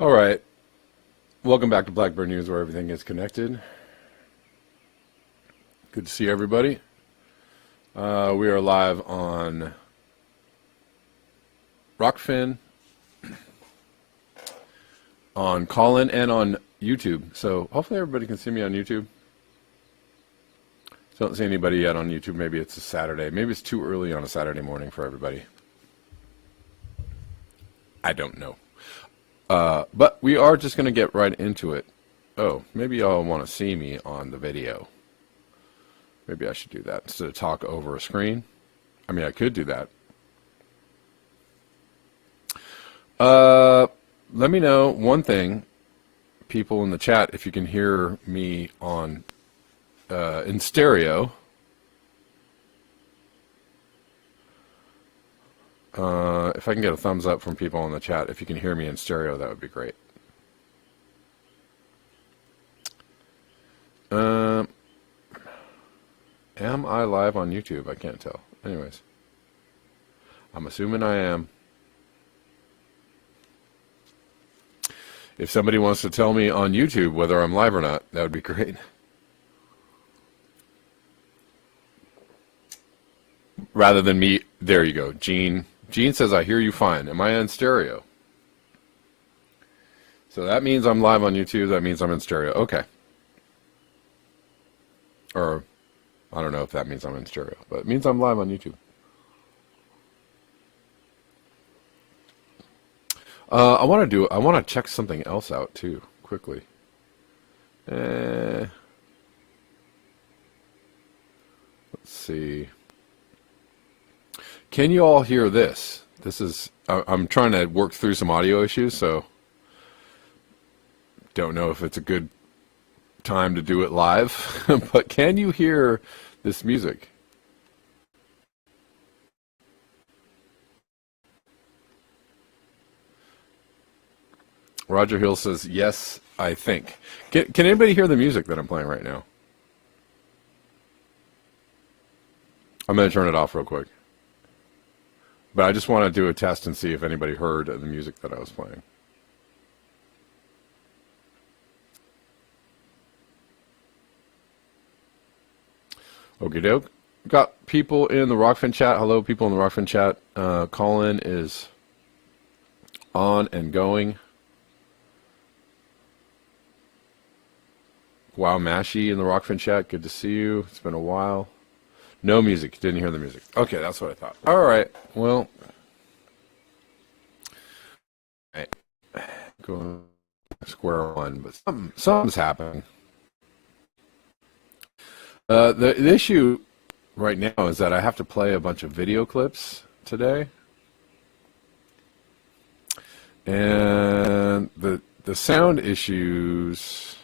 All right. Welcome back to Blackbird News, where everything is connected. Good to see everybody. We are live on Rockfin, on Callin, and on YouTube. So hopefully everybody can see me on YouTube. Don't see anybody yet on YouTube. Maybe it's a Saturday. Maybe it's too early on a Saturday morning for everybody. I don't know. But we are just going to get right into it. Oh, maybe y'all want to see me on the video. Maybe I should do that instead of talk over a screen. I mean, I could do that. Let me know one thing, people in the chat, if you can hear me on in stereo. If I can get a thumbs up from people in the chat, if you can hear me in stereo, that would be great. Am I live on YouTube? I can't tell. Anyways, I'm assuming I am. If somebody wants to tell me on YouTube whether I'm live or not, that would be great. Rather than me, there you go, Gene. Gene says, I hear you fine. Am I in stereo? So that means I'm live on YouTube. That means I'm in stereo. Okay. Or, I don't know if that means I'm in stereo, but it means I'm live on YouTube. I want to check something else out too, quickly. Let's see. Can you all hear this? This is, I'm trying to work through some audio issues, so don't know if it's a good time to do it live, but can you hear this music? Roger Hill says, yes, I think. Can anybody hear the music that I'm playing right now? I'm going to turn it off real quick. But I just want to do a test and see if anybody heard the music that I was playing. Okie doke. Got people in the Rockfin chat. Hello, people in the Rockfin chat. Call-in is on and going. Wow, Mashy in the Rockfin chat. Good to see you. It's been a while. No music. Didn't hear the music. Okay, that's what I thought. All right. Well, going square one, but something's happening. The issue right now is that I have to play a bunch of video clips today, and the sound issues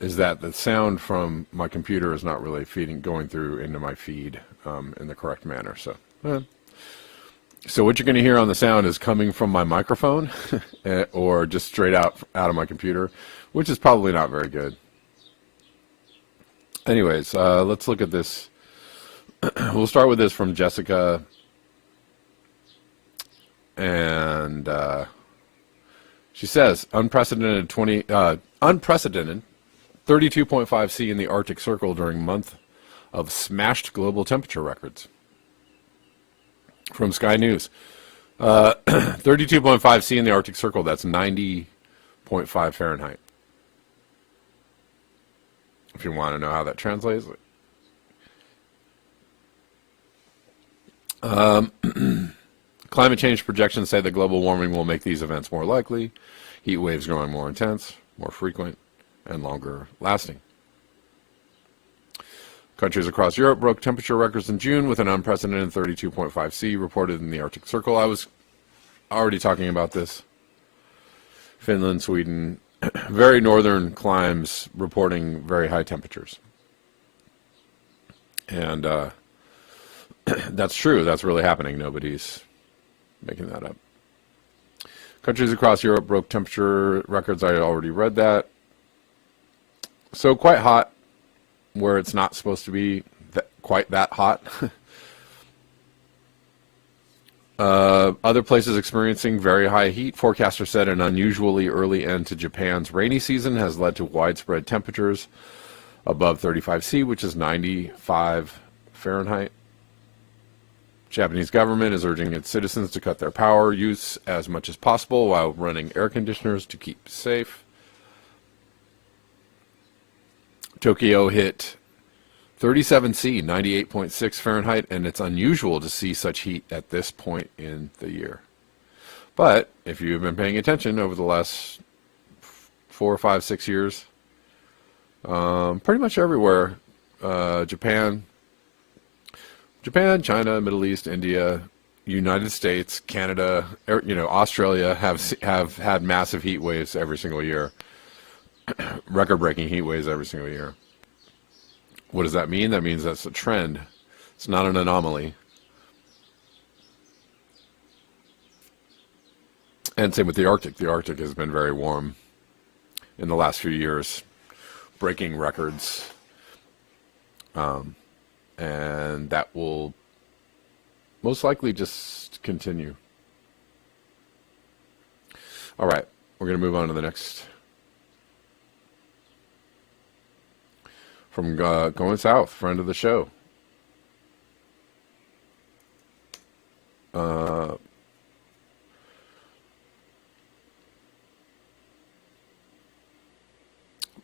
is that the sound from my computer is not really going through into my feed in the correct manner. So what you're going to hear on the sound is coming from my microphone or just straight out of my computer, which is probably not very good. Anyways, let's look at this. We'll start with this from Jessica. And she says, unprecedented 32.5 C in the Arctic Circle during month of smashed global temperature records. From Sky News. 32.5 C in the Arctic Circle, that's 90.5 Fahrenheit. If you want to know how that translates. Climate change projections say that global warming will make these events more likely, heat waves growing more intense, more frequent, and longer lasting. Countries across Europe broke temperature records in June with an unprecedented 32.5 C reported in the Arctic Circle. I was already talking about this. Finland, Sweden, very northern climes reporting very high temperatures. And that's true. That's really happening. Nobody's making that up. Countries across Europe broke temperature records. I already read that. So quite hot where it's not supposed to be quite that hot. Other places experiencing very high heat. Forecasters said an unusually early end to Japan's rainy season has led to widespread temperatures above 35 C, which is 95 Fahrenheit. Japanese government is urging its citizens to cut their power use as much as possible while running air conditioners to keep safe. Tokyo hit 37 C, 98.6 Fahrenheit, and it's unusual to see such heat at this point in the year. But if you've been paying attention over the last 4, 5, 6 years, pretty much everywhere, Japan, China, Middle East, India, United States, Canada, Australia have had massive heat waves every single year, record-breaking heat waves every single year. What does that mean? That means that's a trend. It's not an anomaly. And same with the Arctic. The Arctic has been very warm in the last few years, breaking records. And that will most likely just continue. All right, we're going to move on to the next. From Going South, friend of the show.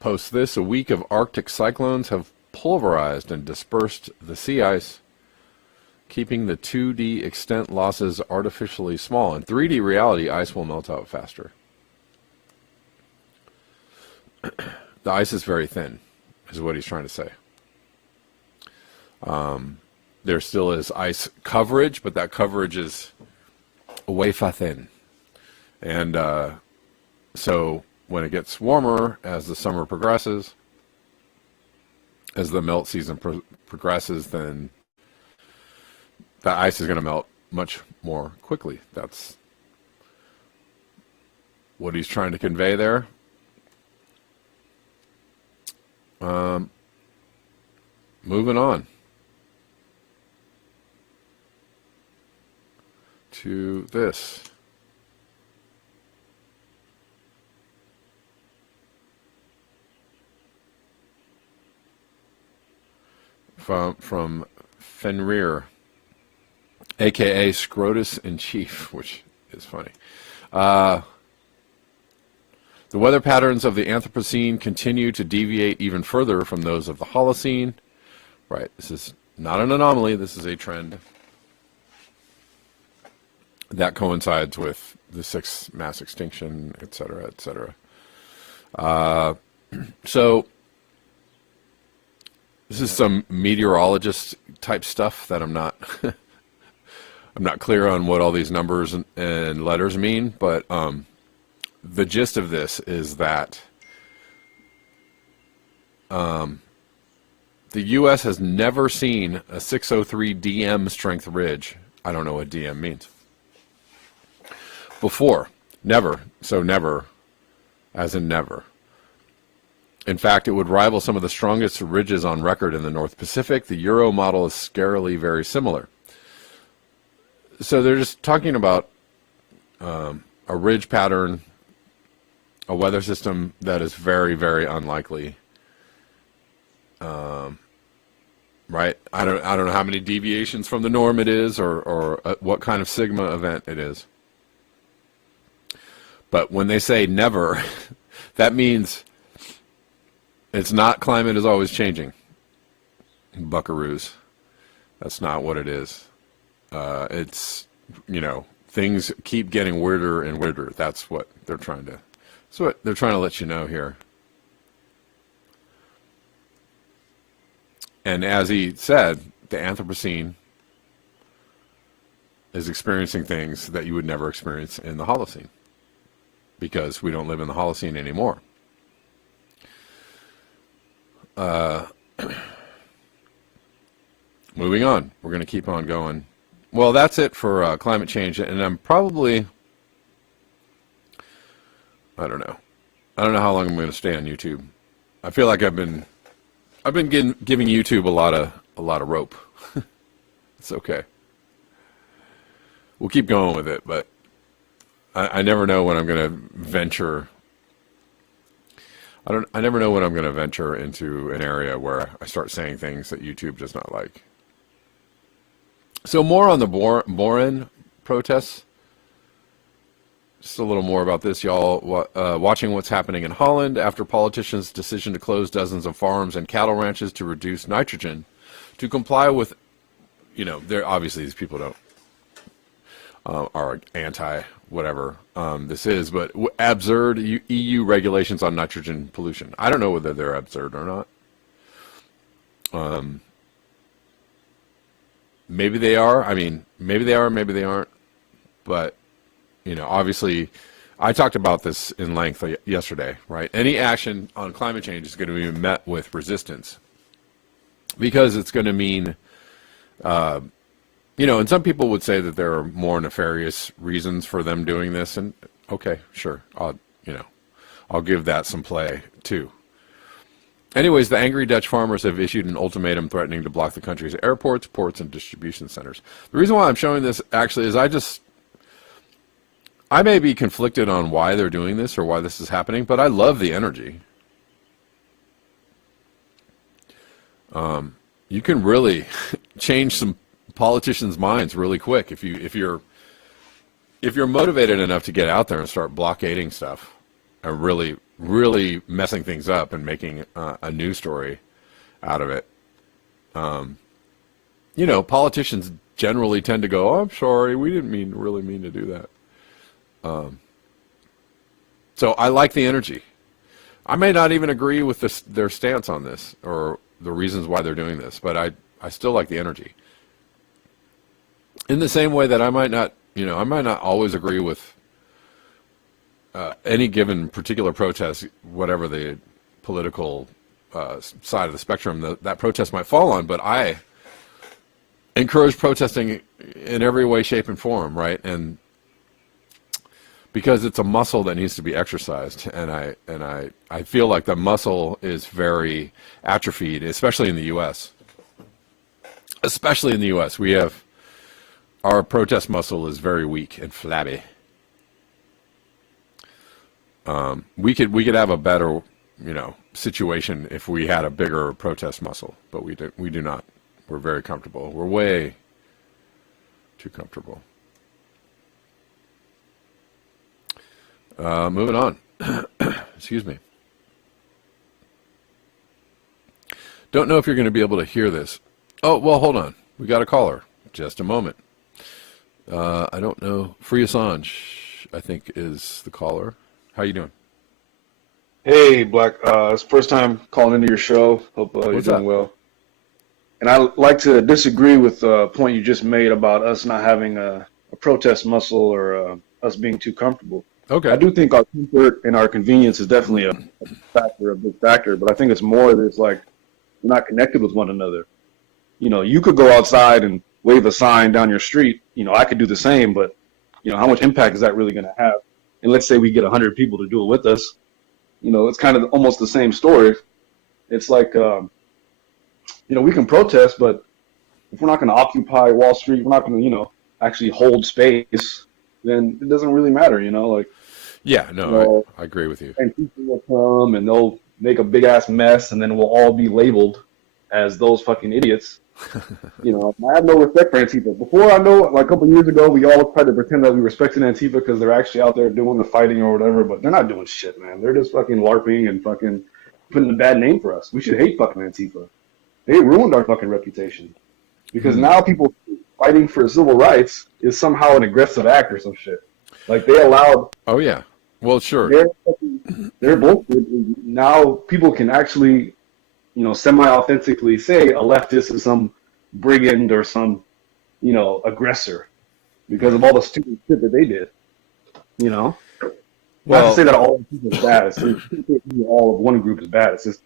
Posts this: a week of Arctic cyclones have pulverized and dispersed the sea ice, keeping the 2D extent losses artificially small. In 3D reality, ice will melt out faster. The ice is very thin, is what he's trying to say. There still is ice coverage, but that coverage is wafer thin. And so when it gets warmer, as the summer progresses, as the melt season progresses, then the ice is going to melt much more quickly. That's what he's trying to convey there. Moving on to this. From Fenrir, aka Scrotus in Chief, which is funny. The weather patterns of the Anthropocene continue to deviate even further from those of the Holocene. Right, this is not an anomaly, this is a trend that coincides with the sixth mass extinction, et cetera, et cetera. So this is some meteorologist type stuff that I'm not I'm not clear on what all these numbers and letters mean, but the gist of this is that the U.S. has never seen a 603 DM strength ridge. I don't know what DM means. Before. Never. So never, as in never. In fact, it would rival some of the strongest ridges on record in the North Pacific. The Euro model is scarily very similar. So they're just talking about a ridge pattern, a weather system that is very, very unlikely. Right? I don't know how many deviations from the norm it is, or what kind of sigma event it is. But when they say never, that means it's not climate is always changing. Buckaroos. That's not what it is. It's, things keep getting weirder and weirder. That's what they're trying to let you know here. And as he said, the Anthropocene is experiencing things that you would never experience in the Holocene, because we don't live in the Holocene anymore. Moving on. We're going to keep on going. Well, that's it for climate change, and I'm probably, I don't know how long I'm going to stay on YouTube. I feel like I've been giving YouTube a lot of rope. It's okay. we'll keep going with it, but I never know when I'm going to venture. I never know when I'm going to venture into an area where I start saying things that YouTube does not like. So more on the Boren protests. Just a little more about this, y'all. Watching what's happening in Holland after politicians' decision to close dozens of farms and cattle ranches to reduce nitrogen to comply with, they're obviously these people don't are anti whatever this is, but absurd EU regulations on nitrogen pollution. I don't know whether they're absurd or not. Maybe they are. I mean, maybe they are, maybe they aren't. But, obviously, I talked about this in length yesterday, right? Any action on climate change is going to be met with resistance because it's going to mean, and some people would say that there are more nefarious reasons for them doing this. And okay, sure. I'll give that some play too. Anyways, the angry Dutch farmers have issued an ultimatum threatening to block the country's airports, ports, and distribution centers. The reason why I'm showing this actually is I may be conflicted on why they're doing this or why this is happening, but I love the energy. You can really change some politicians' minds really quick if you're motivated enough to get out there and start blockading stuff and really messing things up and making a news story out of it. Politicians generally tend to go, "Oh, I'm sorry, we didn't really mean to do that." So I like the energy. I may not even agree with their stance on this or the reasons why they're doing this, but I still like the energy. In the same way that I might not always agree with any given particular protest, whatever the political side of the spectrum that protest might fall on, but I encourage protesting in every way, shape, and form, right? And because it's a muscle that needs to be exercised, and I feel like the muscle is very atrophied, especially in the U.S. Especially in the U.S., our protest muscle is very weak and flabby. We could have a better, situation if we had a bigger protest muscle, but we do not. We're very comfortable. We're way too comfortable. Moving on. Excuse me. Don't know if you're going to be able to hear this. Oh, well, hold on. We got a caller. Just a moment. I don't know. Free Assange, I think, is the caller. How you doing? Hey, Black. It's the first time calling into your show. Hope you're doing well. And I'd like to disagree with the point you just made about us not having a protest muscle or us being too comfortable. Okay. I do think our comfort and our convenience is definitely a big factor, but I think it's more that it's like we're not connected with one another. You could go outside and wave a sign down your street. I could do the same, but, how much impact is that really going to have? And let's say we get 100 people to do it with us. It's kind of almost the same story. It's like, we can protest, but if we're not going to occupy Wall Street, we're not going to, actually hold space, then it doesn't really matter, Yeah, no, I agree with you. And people will come and they'll make a big ass mess, and then we'll all be labeled as those fucking idiots. I have no respect for Antifa. Before I know, like a couple years ago, we all tried to pretend that we respected Antifa because they're actually out there doing the fighting or whatever, but they're not doing shit, man. They're just fucking LARPing and fucking putting a bad name for us. We should hate fucking Antifa. They ruined our fucking reputation. Because now people fighting for civil rights is somehow an aggressive act or some shit. Like they allowed. Oh yeah. Well, sure. They're bullshit. Now people can actually, semi-authentically say a leftist is some brigand or some, aggressor because of all the stupid shit that they did. Well, not to say that all people is bad. It's all of one group is bad. It's just,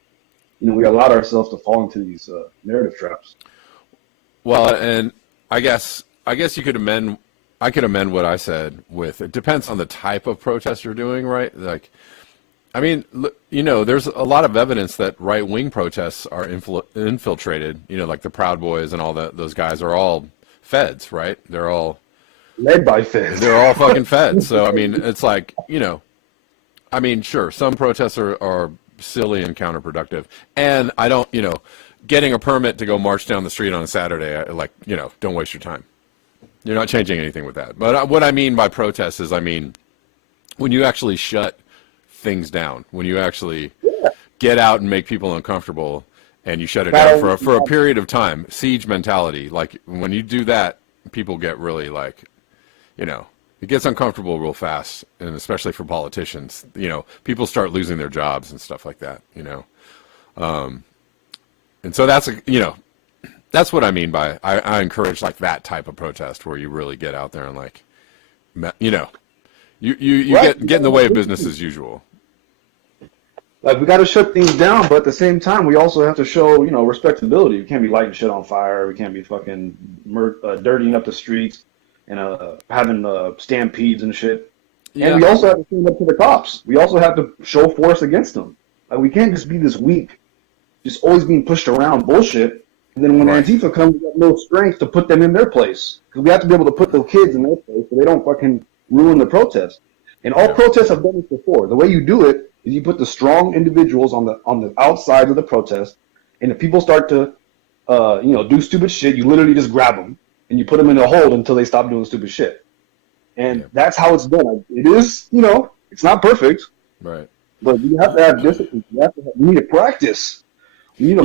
we allowed ourselves to fall into these narrative traps. Well, and I guess you could amend. I could amend what I said with it depends on the type of protest you're doing, right? Like, I mean, there's a lot of evidence that right-wing protests are infiltrated. Like the Proud Boys and all that. Those guys are all feds, right? They're all led by feds. They're all fucking feds. So, I mean, it's like, I mean, sure, some protests are silly and counterproductive. And I don't, getting a permit to go march down the street on a Saturday, don't waste your time. You're not changing anything with that. But what I mean by protest is, I mean, when you actually shut things down, when you actually get out and make people uncomfortable and you shut it down for a period of time, siege mentality, like when you do that, people get really like, it gets uncomfortable real fast, and especially for politicians, people start losing their jobs and stuff like that, and so that's what I mean by I encourage like that type of protest where you really get out there and like, you Right. get in the way of business as usual. Like, we got to shut things down, but at the same time, we also have to show, respectability. We can't be lighting shit on fire. We can't be fucking dirtying up the streets and having stampedes and shit. Yeah. And we also have to stand up to the cops. We also have to show force against them. Like, we can't just be this weak, just always being pushed around bullshit. And then when Right. Antifa comes, we have no strength to put them in their place. Because we have to be able to put the kids in their place so they don't fucking ruin the protest. And all protests have done this before. The way you do it is you put the strong individuals on the outside of the protest, and if people start to, do stupid shit, you literally just grab them and you put them in a hold until they stop doing stupid shit. And that's how it's done. It is, it's not perfect, Right. but you have to have discipline. We need to practice. We need to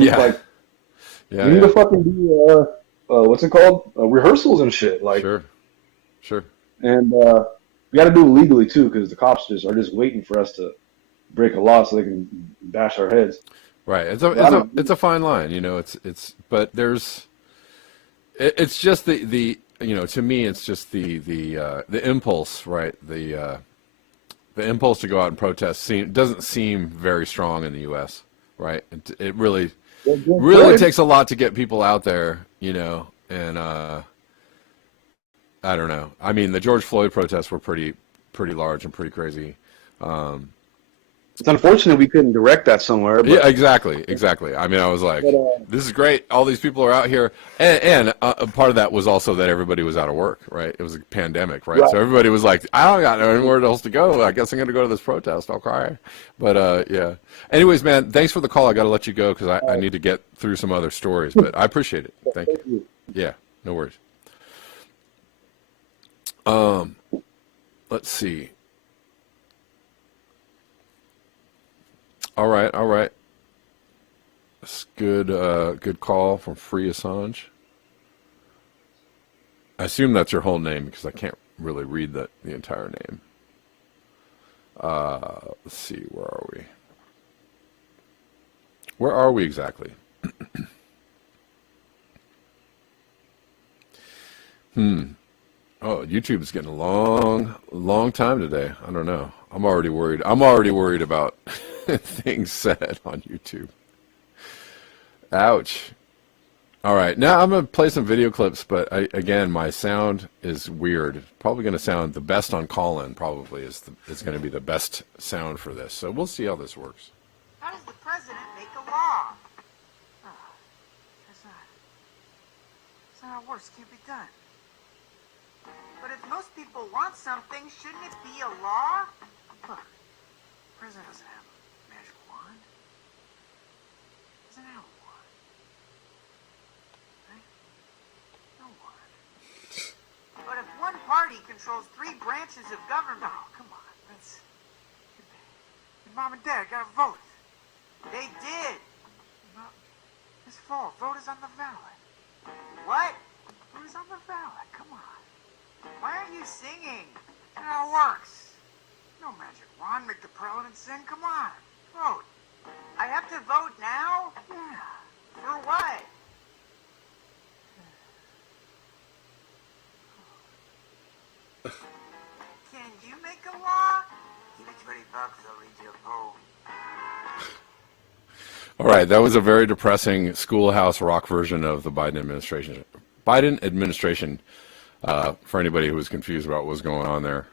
we need to fucking do what's it called? Rehearsals and shit. Like, Sure. and we got to do it legally too, because the cops are just waiting for us to break a law so they can bash our heads. Right. It's a fine line, but it's just the to me it's just the impulse, right? The impulse to go out and protest doesn't seem very strong in the U.S., right? It really takes a lot to get people out there, and I don't know. I mean, the George Floyd protests were pretty large and pretty crazy. It's unfortunate we couldn't direct that somewhere. But, yeah, exactly. I mean, I was like, this is great. All these people are out here. And part of that was also that everybody was out of work, right? It was a pandemic, right? So everybody was like, I don't got anywhere else to go. I guess I'm going to go to this protest. I'll cry. But, yeah. Anyways, man, thanks for the call. I got to let you go because I need to get through some other stories. But I appreciate it. Thank you. Yeah, no worries. Let's see. All right. That's good call from Free Assange. I assume that's your whole name because I can't really read the entire name. Let's see, where are we? Where are we exactly? Oh, YouTube's getting a long time today. I don't know. I'm already worried. I'm already worried about things said on YouTube. Ouch. All right. Now I'm going to play some video clips, but again, my sound is weird. Probably going to sound the best on call-in, probably is going to be the best sound for this. So we'll see how this works. How does the president make a law? That's not how it works. Can't be done. But if most people want something, shouldn't it be a law? Look, the president doesn't have a magic wand. Doesn't have a wand. Right? No wand. But if one party controls 3 branches of government, oh, come on, your mom and dad gotta vote. They did. Well, this fall, vote is on the ballot. What? Vote is on the ballot. Come on. Why aren't you singing? That's how it works. No magic wand, make the president sing. Come on, vote. I have to vote now? Yeah. For what? Can you make a law? Give me $20, I'll read you a poem. All right, that was a very depressing schoolhouse rock version of the Biden administration. For anybody who was confused about what was going on there.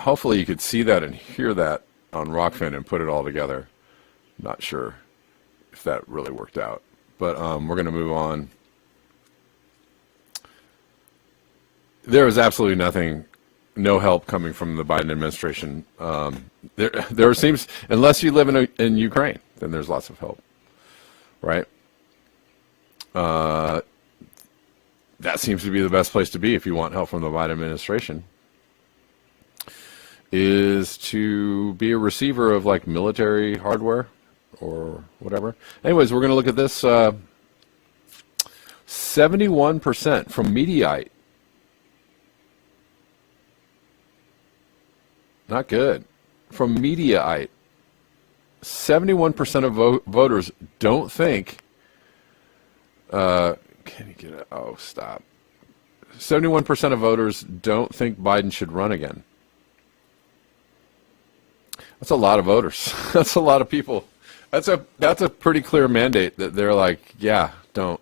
Hopefully you could see that and hear that on Rockfin and put it all together. Not sure if that really worked out. But we're going to move on. there is absolutely nothing, no help coming from the Biden administration. There seems, unless you live in Ukraine, then there's lots of help, right? That seems to be the best place to be if you want help from the Biden administration, is to be a receiver of like military hardware or whatever. Anyways, we're going to look at this 71% from Mediaite. Not good. From Mediaite, 71% of voters don't think. Can you get it? Oh, stop. 71% of voters don't think Biden should run again. That's a lot of voters. That's a lot of people. That's a pretty clear mandate that they're like, yeah, don't.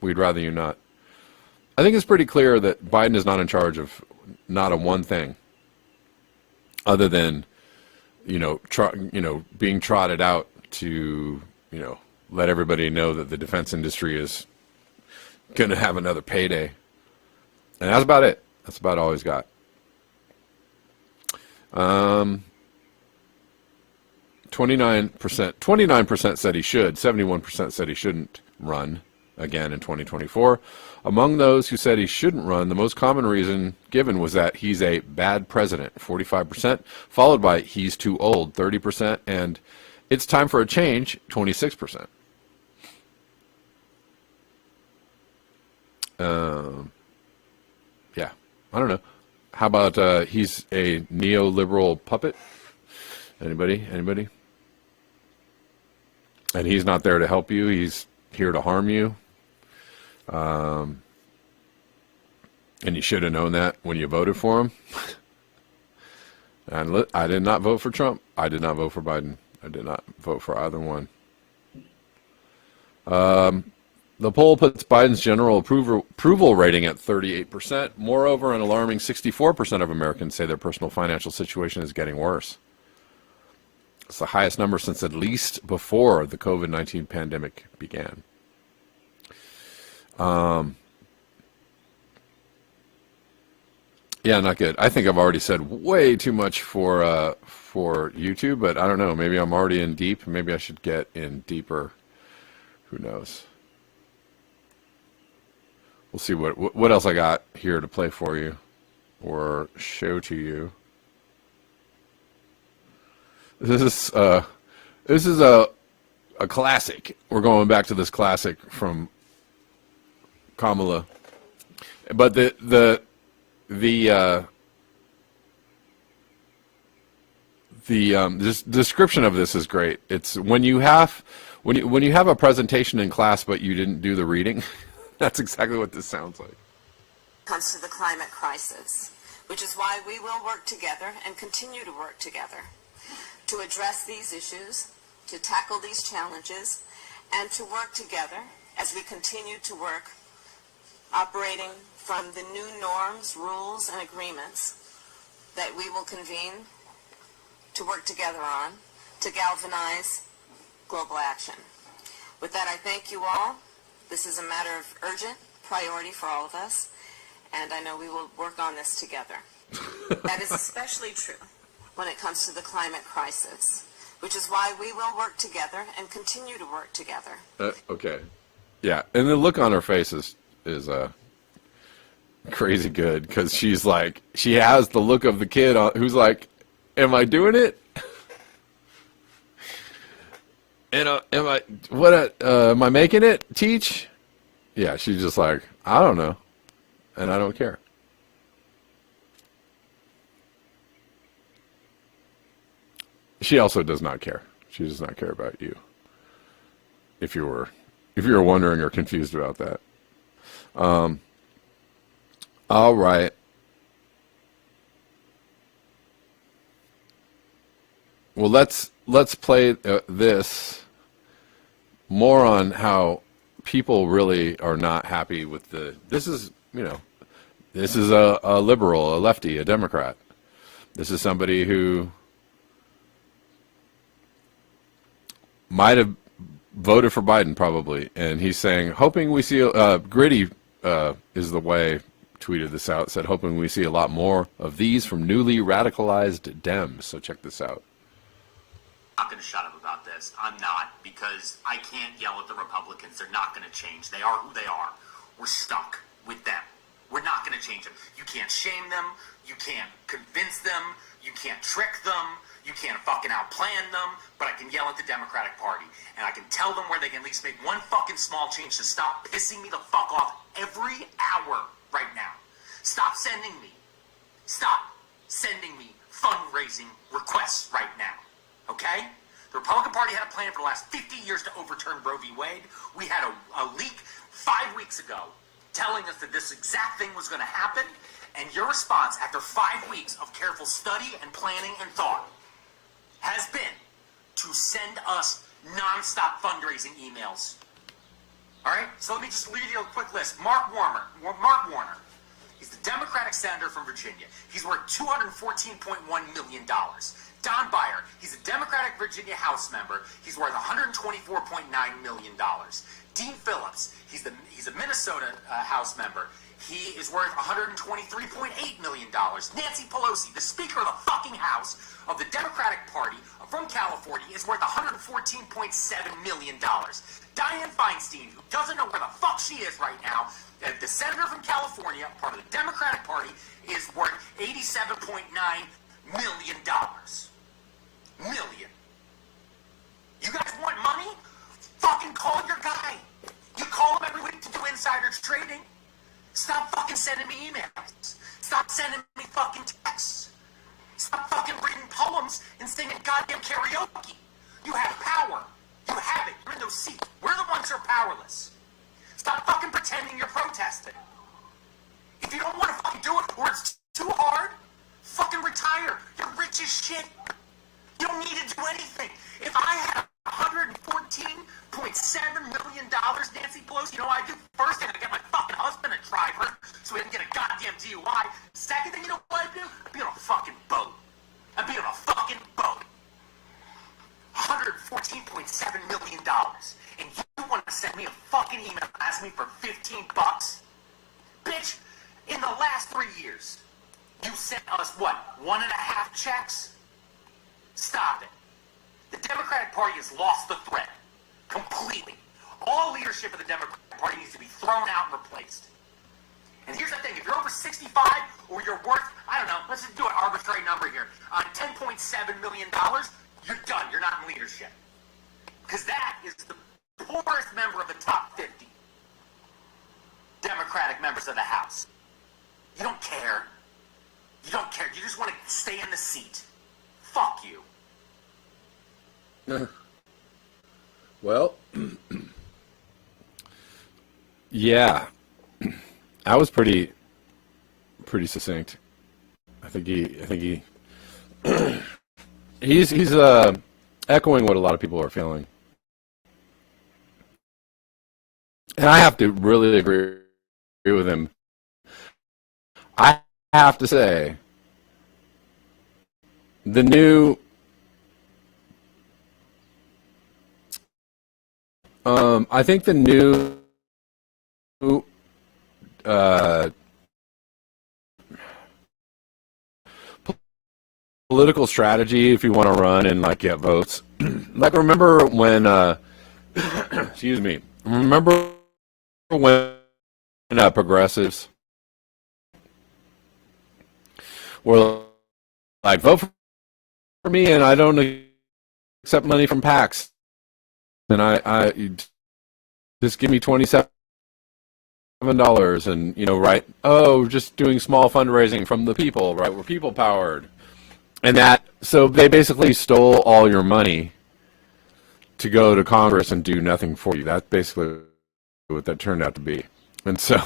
We'd rather you not. I think it's pretty clear that Biden is not in charge of not a one thing, other than, being trotted out to, let everybody know that the defense industry is going to have another payday. And that's about it. That's about all he's got. 29% said he should. 71% said he shouldn't run again in 2024. Among those who said he shouldn't run, the most common reason given was that he's a bad president, 45%, followed by he's too old, 30%, and it's time for a change, 26%. Yeah, I don't know. How about he's a neoliberal puppet? Anybody? And he's not there to help you. He's here to harm you. And you should have known that when you voted for him. And I did not vote for Trump. I did not vote for Biden. I did not vote for either one. The poll puts Biden's general approval rating at 38%. Moreover, an alarming 64% of Americans say their personal financial situation is getting worse. It's the highest number since at least before the COVID-19 pandemic began. Yeah, not good. I think I've already said way too much for YouTube, but I don't know. Maybe I'm already in deep. Maybe I should get in deeper. Who knows? We'll see what else I got here to play for you or show to you. This is a classic. We're going back to this classic from Kamala, but the description of this is great. It's when you have a presentation in class but you didn't do the reading. That's exactly what this sounds like. Comes to the climate crisis, which is why we will work together and continue to work together to address these issues, to tackle these challenges, and to work together as we continue to work operating from the new norms, rules, and agreements that we will convene to work together on to galvanize global action. With that, I thank you all. This is a matter of urgent priority for all of us, and I know we will work on this together. That is especially true when it comes to the climate crisis, which is why we will work together and continue to work together. Okay. Yeah, and the look on her face is crazy good, because she's like, she has the look of the kid who's like, am I doing it? And am I making it? Teach? Yeah, she's just like, I don't know, and I don't care. She also does not care. She does not care about you. If you were wondering or confused about that. All right. Well, let's play this more on how people really are not happy with this is a liberal, a lefty, a Democrat. This is somebody who might have voted for Biden probably, and he's saying, hoping we see gritty is the way tweeted this out, said, hoping we see a lot more of these from newly radicalized Dems. So check this out. I'm not going to shut up about this. I'm not, because I can't yell at the Republicans. They're not going to change. They are who they are. We're stuck with them. We're not going to change them. You can't shame them. You can't convince them. You can't trick them. You can't fucking outplan them. But I can yell at the Democratic Party. And I can tell them where they can at least make one fucking small change to stop pissing me the fuck off every hour right now. Stop sending me fundraising requests right now. Okay? The Republican Party had a plan for the last 50 years to overturn Roe v. Wade. We had a leak 5 weeks ago telling us that this exact thing was going to happen, and your response after 5 weeks of careful study and planning and thought has been to send us non-stop fundraising emails. All right? So let me just read you a quick list. Mark Warner. He's the Democratic senator from Virginia. He's worth $214.1 million. Don Beyer, he's a Democratic Virginia House member. He's worth $124.9 million. Dean Phillips, he's a Minnesota House member. He is worth $123.8 million. Nancy Pelosi, the Speaker of the fucking House of the Democratic Party from California, is worth $114.7 million. Dianne Feinstein, who doesn't know where the fuck she is right now, the senator from California, part of the Democratic Party, is worth $87.9 million. You guys want money? Fucking call your guy. You call him every week to do insider trading. Stop fucking sending me emails. Stop sending me fucking texts. Stop fucking reading poems and singing goddamn karaoke. You have power. You have it. You're in those seats. We're the ones who are powerless. Stop fucking pretending you're protesting. If you don't want to fucking do it or it's too hard, fucking retire. You're rich as shit. You don't need to do anything. If I had $114.7 million, Nancy Pelosi, you know what I do? First thing, I get my fucking husband a driver so we can get a goddamn DUI. Second thing, you know what I do? I'd be on a fucking boat. I'd be on a fucking boat. $114.7 million. And you want to send me a fucking email and ask me for $15? Bitch, in the last 3 years, you sent us, what, 1.5 checks? Stop it. The Democratic Party has lost the thread completely. All leadership of the Democratic Party needs to be thrown out and replaced. And here's the thing, if you're over 65 or you're worth, I don't know, let's just do an arbitrary number here, $10.7 million, you're done. You're not in leadership. Because that is the poorest member of the top 50 Democratic members of the House. You don't care. You don't care. You just want to stay in the seat. Fuck you. Well, yeah, that was pretty succinct. I think he he's echoing what a lot of people are feeling, and I have to really agree with him. I have to say, the new I think the new political strategy, if you want to run and like get votes, like remember when excuse me, remember when progressives were like, vote for me and I don't accept money from PACs. And I just give me $27 and, you know, right, oh, just doing small fundraising from the people, right, we're people powered. And that, so they basically stole all your money to go to Congress and do nothing for you. That's basically what that turned out to be. And so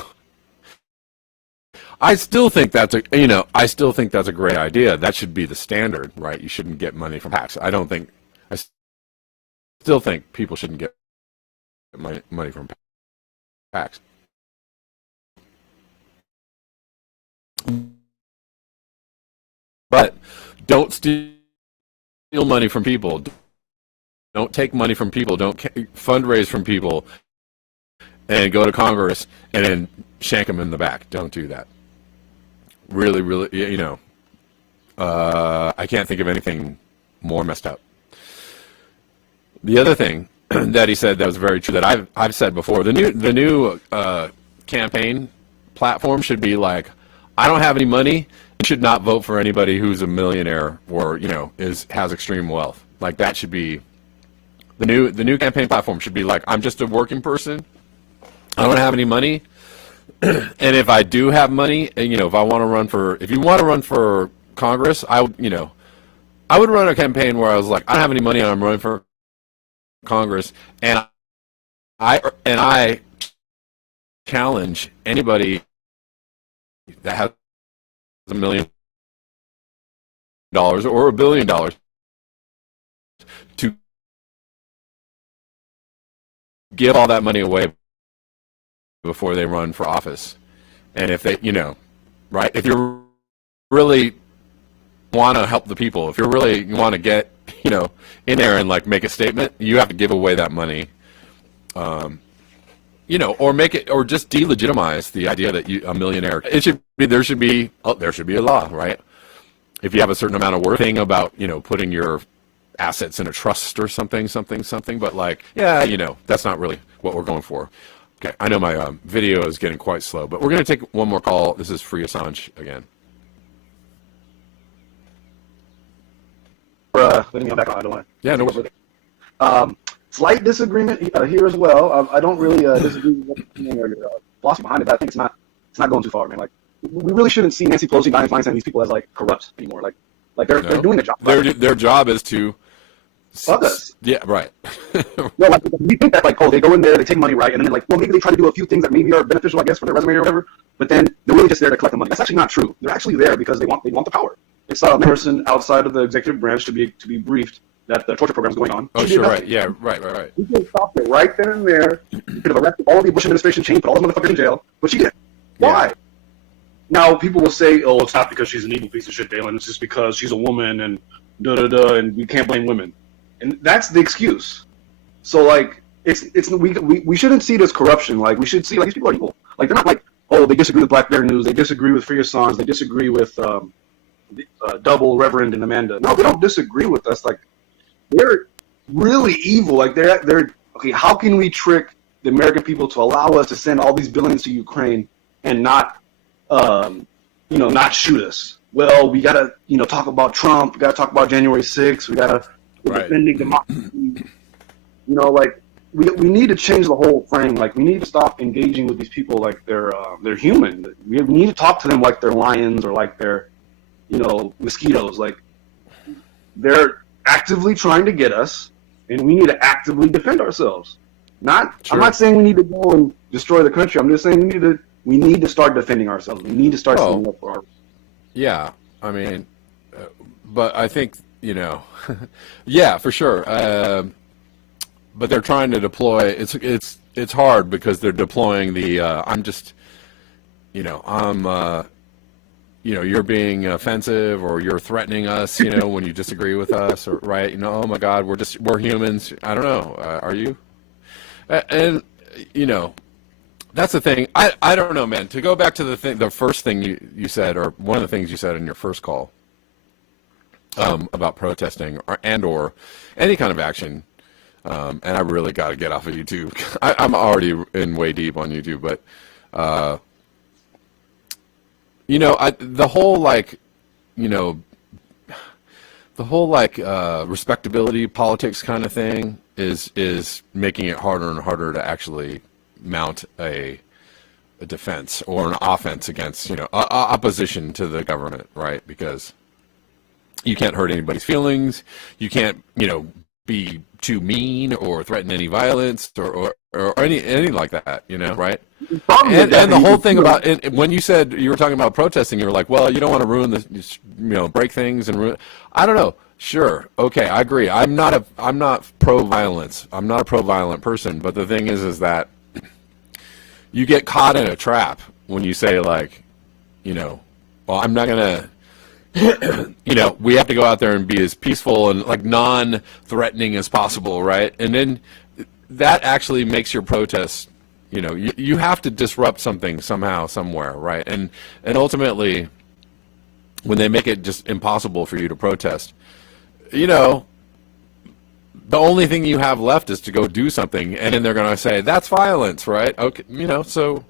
I still think that's a great idea. That should be the standard, right? You shouldn't get money from PACs. I still think people shouldn't get money from PACs. But don't steal money from people. Don't take money from people. Don't fundraise from people and go to Congress and then shank them in the back. Don't do that. really, really, I can't think of anything more messed up. The other thing that he said that was very true that I've said before, the new campaign platform should be like, I don't have any money, you should not vote for anybody who's a millionaire or has extreme wealth. Like that should be the new campaign platform should be like, I'm just a working person, I don't have any money, and if I do have money, and if you want to run for Congress, I would run a campaign where I was like, I don't have any money and I'm running for Congress, and I challenge anybody that has $1 million or $1 billion to give all that money away before they run for office. And if they, right, if you really want to help the people, if you really want to get, in there and like make a statement, you have to give away that money, or make it, or just delegitimize the idea that a millionaire. There should be a law, right? If you have a certain amount of worth, thing about putting your assets in a trust or something. But like, that's not really what we're going for. Okay, I know my video is getting quite slow, but we're going to take one more call. This is Free Assange again. Letting me back on. I don't want to. Yeah, no. Slight disagreement here as well. I don't really disagree with what you're saying or your philosophy behind it, but I think it's not going too far, man. Like, we really shouldn't see Nancy Pelosi, Dianne Feinstein, these people as like corrupt anymore. Like they're doing a job. Their job is to fuck us. Yeah, right. No, like we think that like, oh, they go in there, they take money, right, and then like, well, maybe they try to do a few things that maybe are beneficial, I guess, for their resume or whatever. But then they're really just there to collect the money. That's actually not true. They're actually there because they want the power. It's not a person outside of the executive branch to be briefed that the torture program is going on. Oh, sure, right. Yeah, right. We could have stopped it right then and there. You could have arrested all of the Bush administration chain, put all those motherfuckers in jail, but she didn't. Why? Yeah. Now, people will say, oh, it's not because she's an evil piece of shit, Dalen. It's just because she's a woman and da-da-da, and we can't blame women. And that's the excuse. So, like, we shouldn't see it as corruption. Like, we should see, like, these people are evil. Like, they're not like, oh, they disagree with Black Bear News, they disagree with Free Assange, they disagree with Double Reverend and Amanda. No, they don't disagree with us. Like, they're really evil. Like, they're okay, how can we trick the American people to allow us to send all these billions to Ukraine and not shoot us? Well, we gotta, talk about Trump. We gotta talk about January 6th. We gotta defending democracy. Like we need to change the whole frame. Like we need to stop engaging with these people like they're human. We need to talk to them like they're lions or like they're, mosquitoes. Like they're actively trying to get us, and we need to actively defend ourselves. Sure. I'm not saying we need to go and destroy the country. I'm just saying we need to start defending ourselves. We need to start standing up for our. Yeah, I mean, but I think yeah, for sure. But they're trying to deploy. It's hard because they're deploying the. I'm just, you're being offensive or you're threatening us. When you disagree with us, or right? Oh my God, we're humans. I don't know. Are you? And that's the thing. I don't know, man. To go back to the first thing you said, or one of the things you said in your first call, about protesting or any kind of action, and I really got to get off of YouTube. I'm already in way deep on YouTube, but the whole respectability politics kind of thing is making it harder and harder to actually mount a defense or an offense against opposition to the government, right? Because you can't hurt anybody's feelings, you can't be too mean or threaten any violence or anything like that, right? And the whole thing about when you said you were talking about protesting, you were like, well, you don't want to ruin the break things and ruin. I don't know. Sure. Okay, I agree. I'm not pro-violence. I'm not a pro-violent person. But the thing is that you get caught in a trap when you say like, well, I'm not gonna, we have to go out there and be as peaceful and like non-threatening as possible, right? And then that actually makes your protest, you have to disrupt something somehow, somewhere, right? And ultimately, when they make it just impossible for you to protest, you know, the only thing you have left is to go do something, and then they're going to say that's violence, right? Okay, you know, so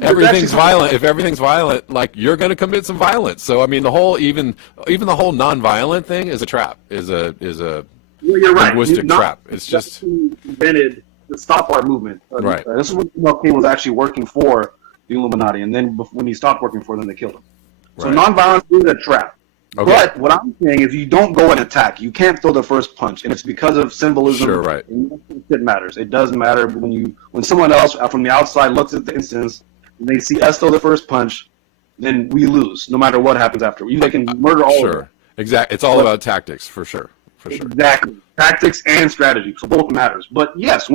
everything's violent. If everything's violent, like you're going to commit some violence. So I mean, the whole even the whole non-violent thing is a trap, is a Well, you're right. linguistic trap. It's just invented the stop art movement. Right. This is when MLK was actually working for the Illuminati, and then when he stopped working for them, they killed him. So Right. nonviolence is a trap. Okay. But what I'm saying is, you don't go and attack. You can't throw the first punch, and it's because of symbolism. Sure, right. It matters. It does matter when someone else from the outside looks at the instance and they see us throw the first punch, then we lose, no matter what happens after. They can murder all of us. sure, exactly. It's all about tactics, for sure, for sure. Exactly. Tactics and strategy. So both matters. But yes,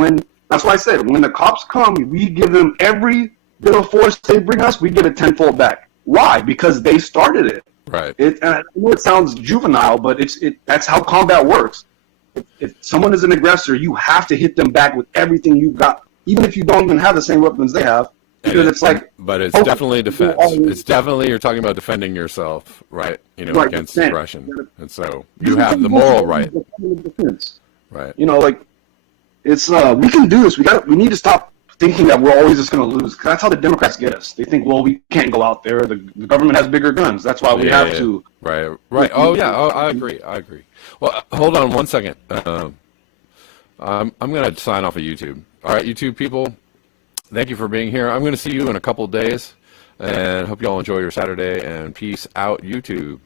that's why I said, when the cops come, we give them every bit of force they bring us, we give it tenfold back. Why? Because they started it. Right. And I know it sounds juvenile, but that's how combat works. If someone is an aggressor, you have to hit them back with everything you've got, even if you don't even have the same weapons they have. Because it's like, but it's definitely defense. It's definitely, you're talking about defending yourself, right? You know, Right, against defense. aggression, and so you have the moral right, defense. right? You know, like, it's we can do this. We need to stop thinking that we're always just going to lose. 'Cause that's how the Democrats get us. They think, well, we can't go out there. The government has bigger guns. That's why we have to. Right, right. Oh yeah, I agree. Well, hold on one second. I'm going to sign off of YouTube. All right, YouTube people, thank you for being here. I'm going to see you in a couple of days, and hope you all enjoy your Saturday. And peace out, YouTube.